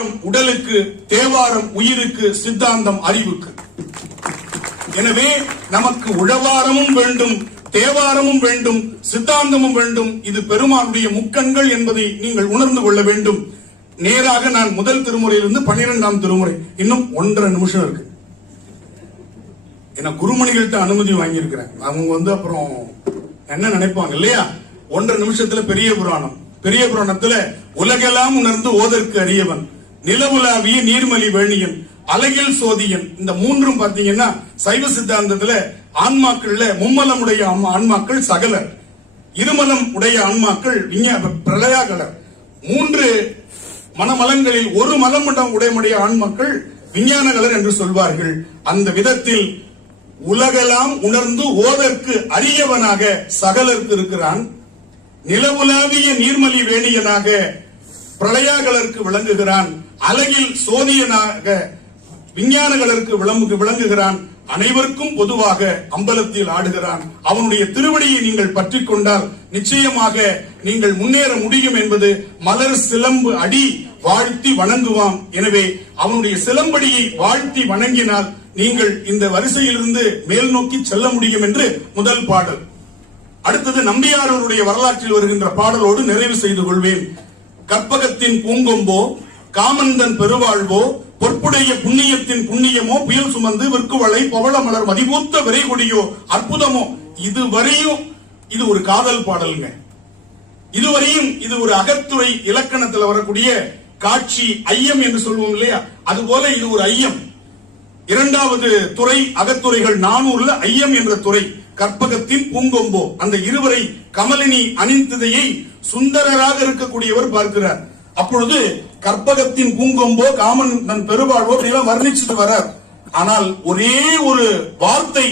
தேவாரம் உடலுக்கு தேவாரம் உயிருக்கு சித்தாந்தம் அறிவுக்கு. எனவே நமக்கு உழவாரமும் வேண்டும் தேவாரமும் வேண்டும் சித்தாந்தமும் வேண்டும். இது பெருமானுடைய முக்கண்கள் என்பதை நீங்கள் உணர்ந்து கொள்ள வேண்டும். நேராக நான் முதல் திருமுறையிலிருந்து பன்னிரெண்டாம் திருமுறை இன்னும் ஒன்றரை நிமிஷம் இருக்கு. ஏன்னா குருமணிகள்கிட்ட அனுமதி வாங்கியிருக்கிறேன். அவங்க வந்து அப்புறம் என்ன நினைப்பாங்க இல்லையா? ஒன்றரை நிமிஷத்துல பெரிய புராணம். பெரிய புராணத்துல உலகெல்லாம் உணர்ந்து ஓதற்கு அறியவன் நிலவுலாவிய நீர்மலி வேணியன் அழகில் சோதியன் இந்த மூன்றும் பாத்தீங்கன்னா சைவ சித்தாந்தத்துல ஆன்மாக்கள்ல மும்மலம் உடைய ஆன்மாக்கள் சகலர். இருமலம் உடைய ஆன்மாக்கள் விஞ்ஞா- பிரளயாகலர். மூன்று மனமலங்களில் ஒரு மலம் உடையமுடைய ஆன்மாக்கள் விஞ்ஞானகலர் என்று சொல்வார்கள். அந்த விதத்தில் உலகெல்லாம் உணர்ந்து ஓதற்கு அரியவனாக சகலருக்கு இருக்கிறான். நிலவுலாவிய நீர்மலி வேணியனாக பிரளயாகலருக்கு விளங்குகிறான் அழகில் சோதியனாக விஞ்ஞானங்களுக்கு விளங்கு விளங்குகிறான் அனைவருக்கும் பொதுவாக அம்பலத்தில் ஆடுகிறான். அவனுடைய திருவடியை நீங்கள் பற்றி கொண்டால் நிச்சயமாக நீங்கள் முன்னேற முடியும் என்பது மலர் சிலம்பு அடி வாழ்த்தி வணங்குவாம். எனவே அவனுடைய சிலம்படியை வாழ்த்தி வணங்கினால் நீங்கள் இந்த வரிசையிலிருந்து மேல் நோக்கி செல்ல முடியும் என்று முதல் பாடல். அடுத்தது நம்பியாரூருடைய வரலாற்றில் வருகின்ற பாடலோடு நிறைவு செய்து கொள்வேன். கற்பகத்தின் பூங்கொம்போ காமந்தன் பெருவாழ்வோ பொற்புடைய புண்ணியத்தின் புண்ணியமோ புயல் சுமந்து விற்குவளை பவளமலர் மதிமூத்த விரைகொடியோ அற்புதமோ இதுவரையும் இது ஒரு காதல் பாடலுங்க. இதுவரையும் இது ஒரு அகத்துறை இலக்கணத்தில் வரக்கூடிய காட்சி ஐயம் என்று சொல்லுவோம் இல்லையா? அதுபோல இது ஒரு ஐயம். இரண்டாவது துறை அகத்துறைகள் நானூறுல ஐயம் என்ற துறை கற்பகத்தின் பூங்கொம்போ அந்த இருவரை கமலினி அணிந்ததையை சுந்தரராக இருக்கக்கூடியவர் பார்க்கிறார். அப்பொழுது கற்பகத்தின் பூங்கொம்போ காமன் தன் பெருவாழ்வோ எல்லாம் வர்ணிச்சுட்டு வரார். ஆனால் ஒரே ஒரு வார்த்தை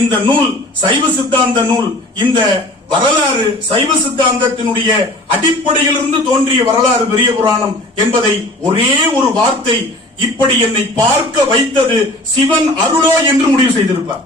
இந்த நூல் சைவ சித்தாந்த நூல் இந்த வரலாறு சைவ சித்தாந்தத்தினுடைய அடிப்படையிலிருந்து தோன்றிய வரலாறு பெரிய புராணம் என்பதை ஒரே ஒரு வார்த்தை இப்படி என்னை பார்க்க வைத்தது சிவன் அருளோ என்று முடிவு செய்திருப்பார்.